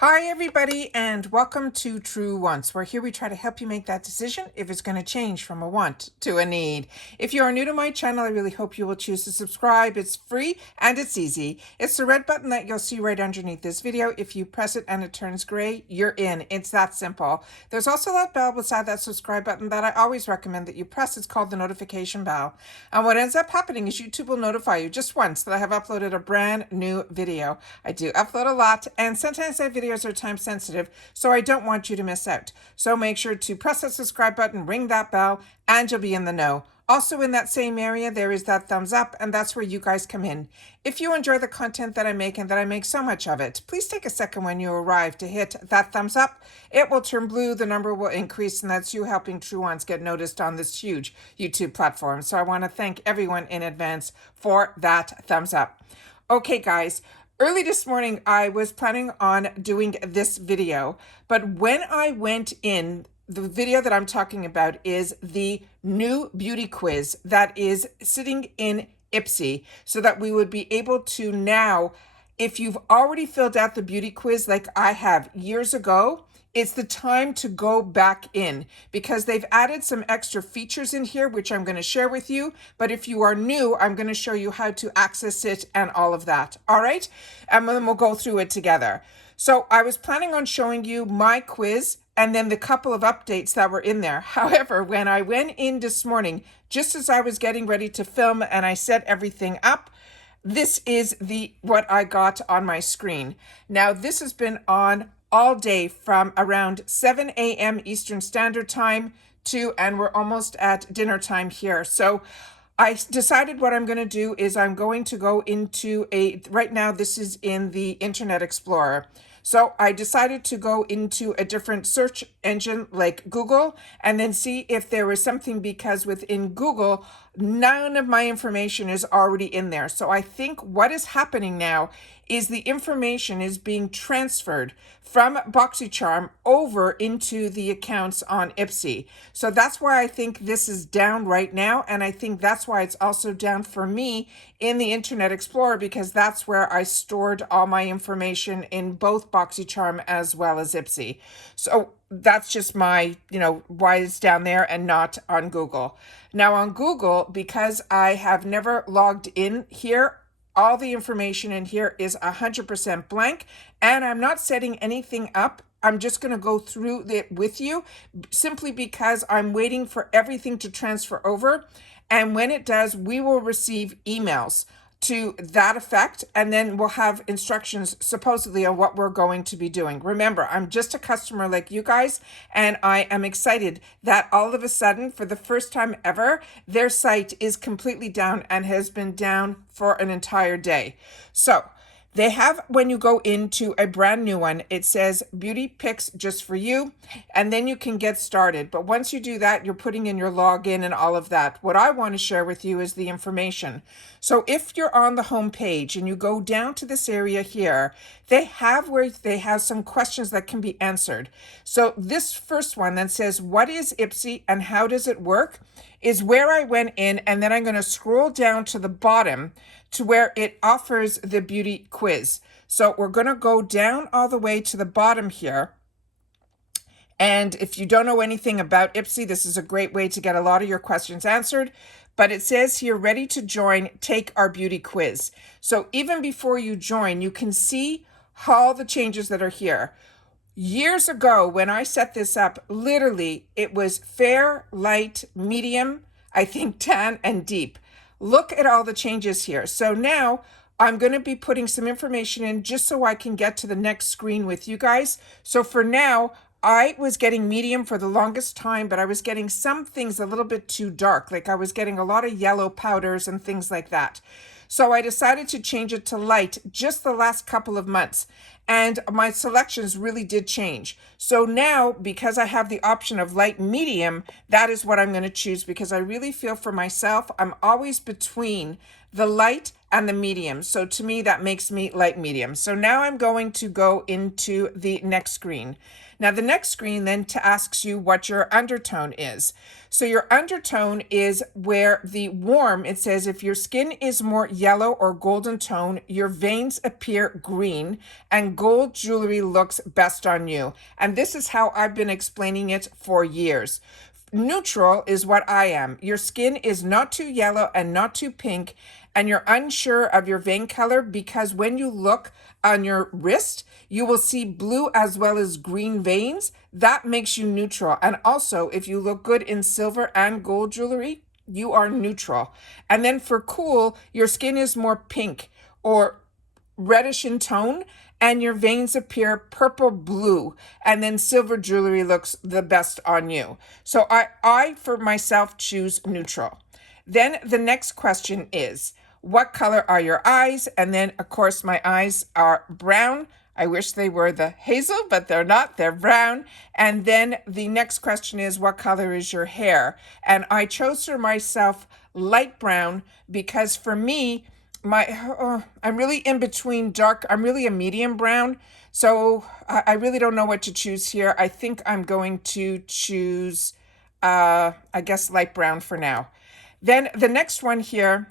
Hi everybody and welcome to True Wants, where here we try to help you make that decision if it's going to change from a want to a need. If you are new to my channel, I really hope you will choose to subscribe. It's free and it's easy. It's the red button that you'll see right underneath this video. If you press it and it turns gray, you're in. It's that simple. There's also that bell beside that subscribe button that I always recommend that you press. It's called the notification bell. And what ends up happening is YouTube will notify you just once that I have uploaded a brand new video. I do upload a lot, and sometimes that videos are time sensitive, so I don't want you to miss out. So make sure to press that subscribe button, ring that bell, and you'll be in the know. Also in that same area, there is that thumbs up, and that's where you guys come in. If you enjoy the content that I make and that I make so much of it, please take a second when you arrive to hit that thumbs up. It will turn blue, the number will increase, and that's you helping True Ones get noticed on this huge YouTube platform. So I want to thank everyone in advance for that thumbs up. Okay, guys. Early this morning, I was planning on doing this video, but when I went in, the video that I'm talking about is the new beauty quiz that is sitting in IPSY, so that we would be able to now, if you've already filled out the beauty quiz like I have years ago, it's the time to go back in because they've added some extra features in here, which I'm going to share with you. But if you are new, I'm going to show you how to access it and all of that. All right. And then we'll go through it together. So I was planning on showing you my quiz and then the couple of updates that were in there. However, when I went in this morning, just as I was getting ready to film and I set everything up, this is what I got on my screen. Now, this has been on all day from around 7 a.m. Eastern Standard Time and we're almost at dinner time here. So I decided what I'm going to do is I'm going to go into right now this is in the Internet Explorer. So I decided to go into a different search engine like Google and then see if there was something, because within Google, none of my information is already in there. So I think what is happening now is the information is being transferred from Boxycharm over into the accounts on IPSY. So that's why I think this is down right now. And I think that's why it's also down for me in the Internet Explorer, because that's where I stored all my information in both Boxycharm as well as IPSY. So that's just my, why it's down there and not on Google. Now on Google, because I have never logged in here, all the information in here is 100% blank, and I'm not setting anything up. I'm just going to go through it with you simply because I'm waiting for everything to transfer over. And when it does, we will receive emails to that effect, and then we'll have instructions supposedly on what we're going to be doing. Remember, I'm just a customer like you guys, and I am excited that all of a sudden, for the first time ever, their site is completely down and has been down for an entire day. So they have, when you go into a brand new one, it says beauty picks just for you, and then you can get started. But once you do that, you're putting in your login and all of that. What I want to share with you is the information. So if you're on the home page and you go down to this area here, they have some questions that can be answered. So this first one that says, what is IPSY and how does it work, is where I went in, and then I'm going to scroll down to the bottom to where it offers the beauty quiz. So we're going to go down all the way to the bottom here. And if you don't know anything about IPSY, this is a great way to get a lot of your questions answered. But it says here, ready to join, take our beauty quiz. So even before you join, you can see all the changes that are here. Years ago, when I set this up, literally, it was fair, light, medium, I think tan, and deep. Look at all the changes here. So now I'm going to be putting some information in just so I can get to the next screen with you guys. So for now, I was getting medium for the longest time, but I was getting some things a little bit too dark. Like I was getting a lot of yellow powders and things like that. So I decided to change it to light just the last couple of months. And my selections really did change. So now, because I have the option of light and medium, that is what I'm going to choose, because I really feel for myself, I'm always between the light, and the medium. So to me, that makes me light medium. So now I'm going to go into the next screen. Now the next screen then asks you what your undertone is. So your undertone is where the warm, it says if your skin is more yellow or golden tone, your veins appear green and gold jewelry looks best on you. And this is how I've been explaining it for years. Neutral is what I am. Your skin is not too yellow and not too pink, and you're unsure of your vein color because when you look on your wrist, you will see blue as well as green veins. That makes you neutral. And also, if you look good in silver and gold jewelry, you are neutral. And then for cool, your skin is more pink or reddish in tone, and your veins appear purple blue, and then silver jewelry looks the best on you. So I for myself choose neutral. Then the next question is, what color are your eyes? And then of course my eyes are brown. I wish they were the hazel, but they're not, they're brown. And then the next question is, what color is your hair? And I chose for myself light brown because for me, I'm really in between dark. I'm really a medium brown. So I really don't know what to choose here. I think I'm going to choose, I guess, light brown for now. Then the next one here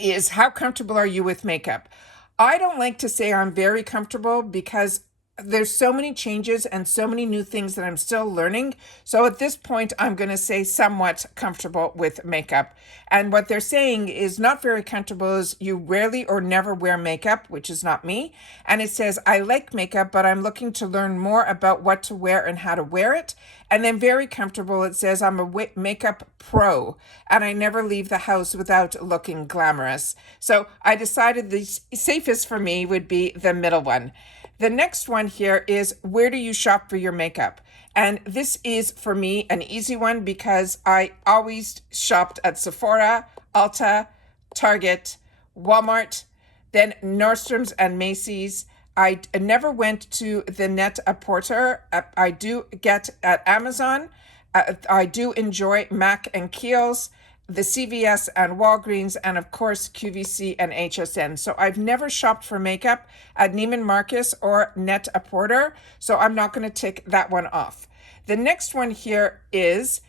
is, how comfortable are you with makeup? I don't like to say I'm very comfortable because there's so many changes and so many new things that I'm still learning. So at this point, I'm going to say somewhat comfortable with makeup. And what they're saying is not very comfortable is you rarely or never wear makeup, which is not me. And it says, I like makeup, but I'm looking to learn more about what to wear and how to wear it. And then very comfortable, it says, I'm a makeup pro and I never leave the house without looking glamorous. So I decided the safest for me would be the middle one. The next one here is, where do you shop for your makeup? And this is for me an easy one because I always shopped at Sephora, Ulta, Target, Walmart, then Nordstrom's and Macy's. I never went to the Net-a-Porter. I do get at Amazon. I do enjoy Mac and Kiehl's, the CVS and Walgreens, and of course QVC and HSN. So I've never shopped for makeup at Neiman Marcus or Net-a-Porter, so I'm not going to tick that one off. The next one here is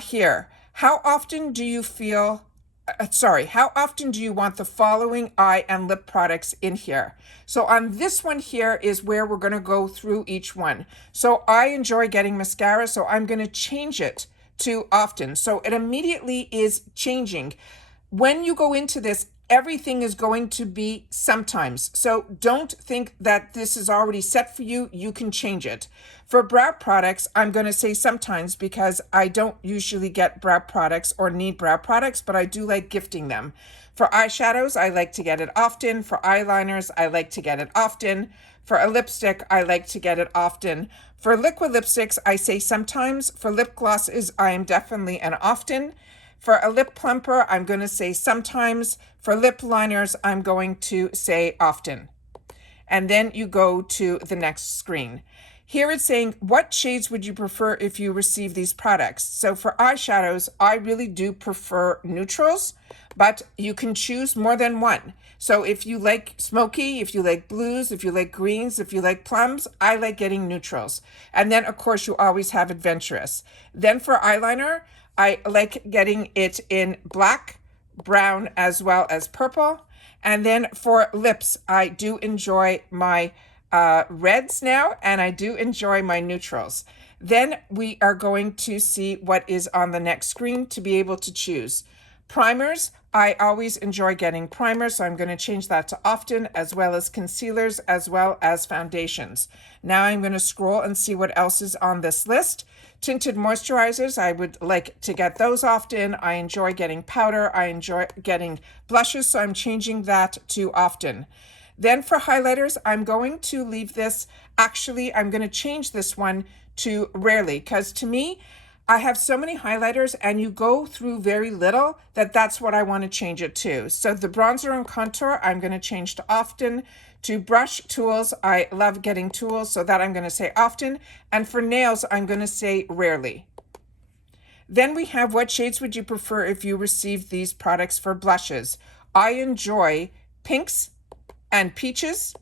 here. How often do you want the following eye and lip products in here? So on this one here is where we're going to go through each one. So I enjoy getting mascara, so I'm going to change it to often. So it immediately is changing. When you go into this, everything is going to be sometimes. So don't think that this is already set for you. You can change it. For brow products, I'm going to say sometimes because I don't usually get brow products or need brow products, but I do like gifting them. For eyeshadows, I like to get it often. For eyeliners, I like to get it often. For a lipstick, I like to get it often. For liquid lipsticks, I say sometimes. For lip glosses, I am definitely an often. For a lip plumper, I'm going to say sometimes. For lip liners, I'm going to say often. And then you go to the next screen. Here it's saying, what shades would you prefer if you receive these products? So for eyeshadows, I really do prefer neutrals, but you can choose more than one. So if you like smoky, if you like blues, if you like greens, if you like plums, I like getting neutrals. And then of course you always have adventurous. Then for eyeliner, I like getting it in black, brown, as well as purple. And then for lips, I do enjoy my reds now, and I do enjoy my neutrals. Then we are going to see what is on the next screen to be able to choose. Primers, I always enjoy getting primers, so I'm going to change that to often, as well as concealers, as well as foundations. Now I'm going to scroll and see what else is on this list. Tinted moisturizers, I would like to get those often. I enjoy getting powder. I enjoy getting blushes, so I'm changing that to often. Then for highlighters, I'm going to leave this. Actually, I'm going to change this one to rarely, because to me, I have so many highlighters and you go through very little that's what I want to change it to. So the bronzer and contour, I'm going to change to often. To brush tools, I love getting tools, so that I'm going to say often. And for nails, I'm going to say rarely. Then we have what shades would you prefer if you received these products for blushes? I enjoy pinks and peaches.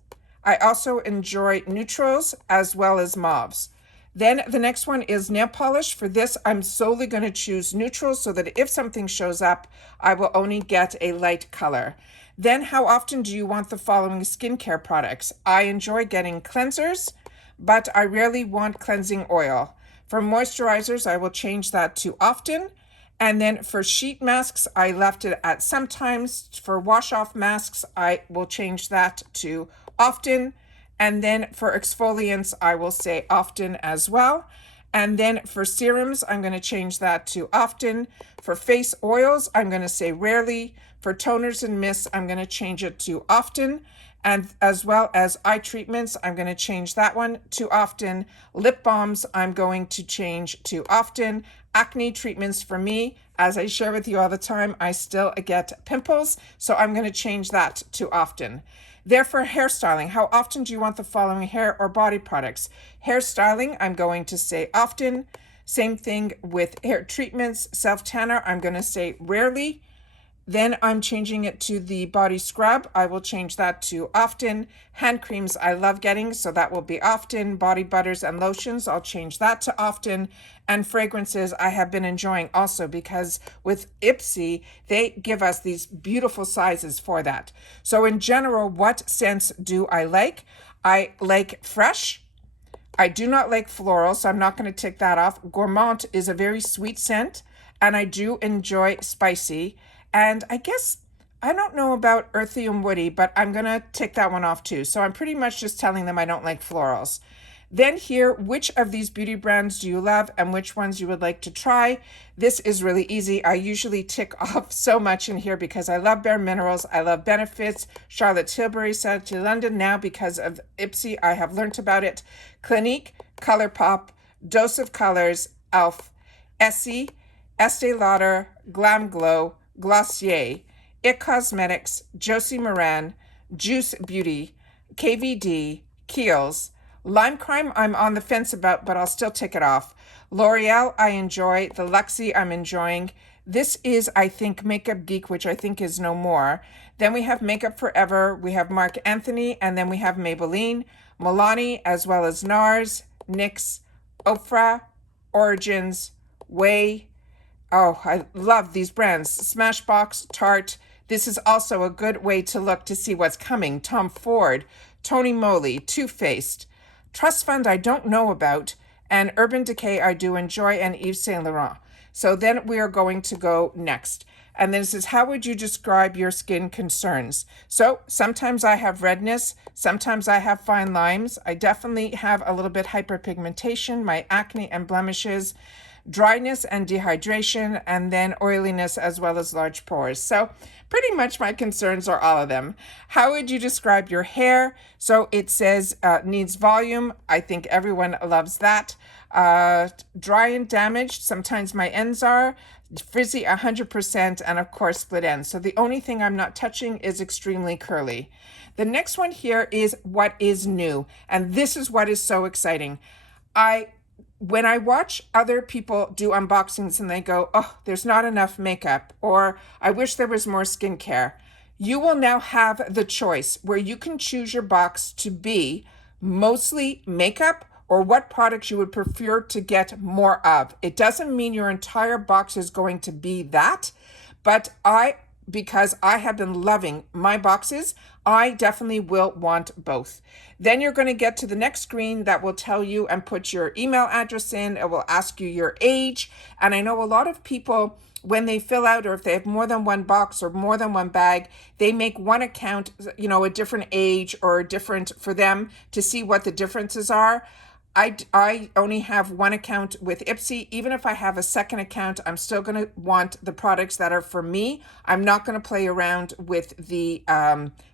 I also enjoy neutrals as well as mauves. Then the next one is nail polish. For this, I'm solely going to choose neutrals so that if something shows up, I will only get a light color. Then how often do you want the following skincare products? I enjoy getting cleansers, but I rarely want cleansing oil. For moisturizers, I will change that to often. And then for sheet masks, I left it at sometimes. For wash-off masks, I will change that to often. And then for exfoliants, I will say often as well. And then for serums, I'm going to change that to often. For face oils, I'm going to say rarely. For toners and mists, I'm going to change it to often. And as well as eye treatments, I'm going to change that one to often. Lip balms, I'm going to change to often. Acne treatments for me, as I share with you all the time, I still get pimples, so I'm going to change that to often. Therefore, hairstyling, how often do you want the following hair or body products? Hairstyling, I'm going to say often. Same thing with hair treatments. Self-tanner, I'm going to say rarely. Then I'm changing it to the body scrub. I will change that to often. Hand creams I love getting, so that will be often. Body butters and lotions, I'll change that to often. And fragrances I have been enjoying also because with IPSY, they give us these beautiful sizes for that. So in general, what scents do I like? I like fresh. I do not like floral, so I'm not going to tick that off. Gourmand is a very sweet scent, and I do enjoy spicy. And I guess, I don't know about earthy and woody, but I'm going to tick that one off too. So I'm pretty much just telling them I don't like florals. Then here, which of these beauty brands do you love and which ones you would like to try? This is really easy. I usually tick off so much in here because I love Bare Minerals. I love Benefits, Charlotte Tilbury, South London. Now because of IPSY, I have learnt about it. Clinique, ColourPop, Dose of Colors, Elf, Essie, Estee Lauder, Glam Glow, Glossier, IT Cosmetics, Josie Moran, Juice Beauty, KVD, Kiehl's, Lime Crime I'm on the fence about, but I'll still tick it off. L'Oreal I enjoy, the Luxie I'm enjoying. This is, I think, Makeup Geek, which I think is no more. Then we have Makeup Forever, we have Marc Anthony, and then we have Maybelline, Milani, as well as NARS, NYX, Ofra, Origins, Way. Oh, I love these brands. Smashbox, Tarte. This is also a good way to look to see what's coming. Tom Ford, Tony Moly, Too Faced. Trust Fund I don't know about, and Urban Decay I do enjoy, and Yves Saint Laurent. So then we are going to go next. And then it says, how would you describe your skin concerns? So sometimes I have redness, sometimes I have fine lines. I definitely have a little bit hyperpigmentation, my acne and blemishes, dryness and dehydration, and then oiliness as well as large pores. So pretty much my concerns are all of them. How would you describe your hair? So it says needs volume. I think everyone loves that. Dry and damaged. Sometimes my ends are. Frizzy 100%, and of course split ends. So the only thing I'm not touching is extremely curly. The next one here is what is new. And this is what is so exciting. When I watch other people do unboxings and they go, oh, there's not enough makeup, or I wish there was more skincare, you will now have the choice where you can choose your box to be mostly makeup or what products you would prefer to get more of. It doesn't mean your entire box is going to be that, but because I have been loving my boxes, I definitely will want both. Then you're going to get to the next screen that will tell you and put your email address in. It will ask you your age. And I know a lot of people, when they fill out or if they have more than one box or more than one bag, they make one account, a different age or different for them to see what the differences are. I only have one account with IPSY. Even if I have a second account, I'm still going to want the products that are for me. I'm not going to play around with the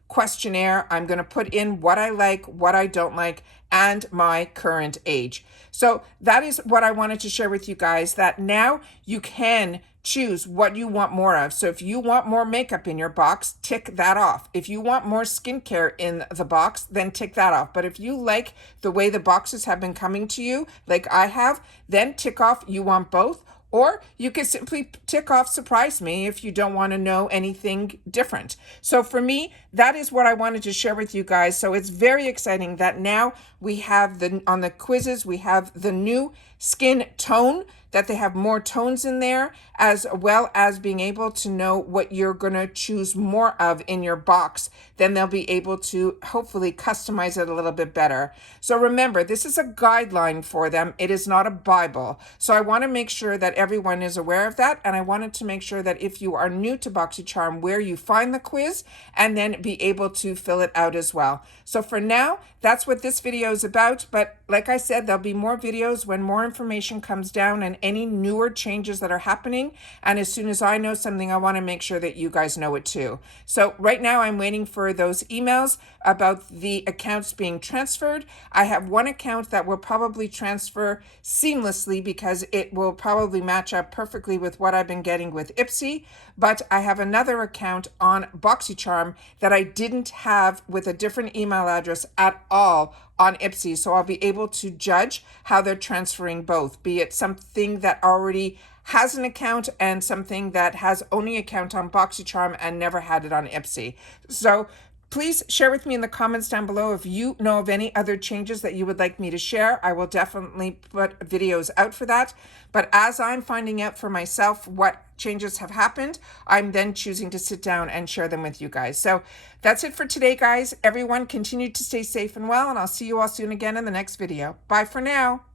questionnaire. I'm going to put in what I like, what I don't like, and my current age. So that is what I wanted to share with you guys, that now you can choose what you want more of. So if you want more makeup in your box, tick that off. If you want more skincare in the box, then tick that off. But if you like the way the boxes have been coming to you, like I have, then tick off you want both. Or you can simply tick off surprise me if you don't want to know anything different. So for me, that is what I wanted to share with you guys. So it's very exciting that now we have on the quizzes, we have the new SkinTone, that they have more tones in there, as well as being able to know what you're going to choose more of in your box. Then they'll be able to hopefully customize it a little bit better. So remember, this is a guideline for them. It is not a Bible. So I want to make sure that everyone is aware of that. And I wanted to make sure that if you are new to Boxycharm, where you find the quiz and then be able to fill it out as well. So for now, that's what this video is about. But like I said, there'll be more videos when more information comes down and any newer changes that are happening. And as soon as I know something, I want to make sure that you guys know it too. So right now I'm waiting for those emails about the accounts being transferred. I have one account that will probably transfer seamlessly because it will probably match up perfectly with what I've been getting with IPSY. But I have another account on Boxycharm that I didn't have with a different email address at all on IPSY. So I'll be able to judge how they're transferring both, be it something that already has an account and something that has only account on Boxycharm and never had it on IPSY. So please share with me in the comments down below if you know of any other changes that you would like me to share. I will definitely put videos out for that. But as I'm finding out for myself what changes have happened, I'm then choosing to sit down and share them with you guys. So that's it for today, guys. Everyone continue to stay safe and well, and I'll see you all soon again in the next video. Bye for now.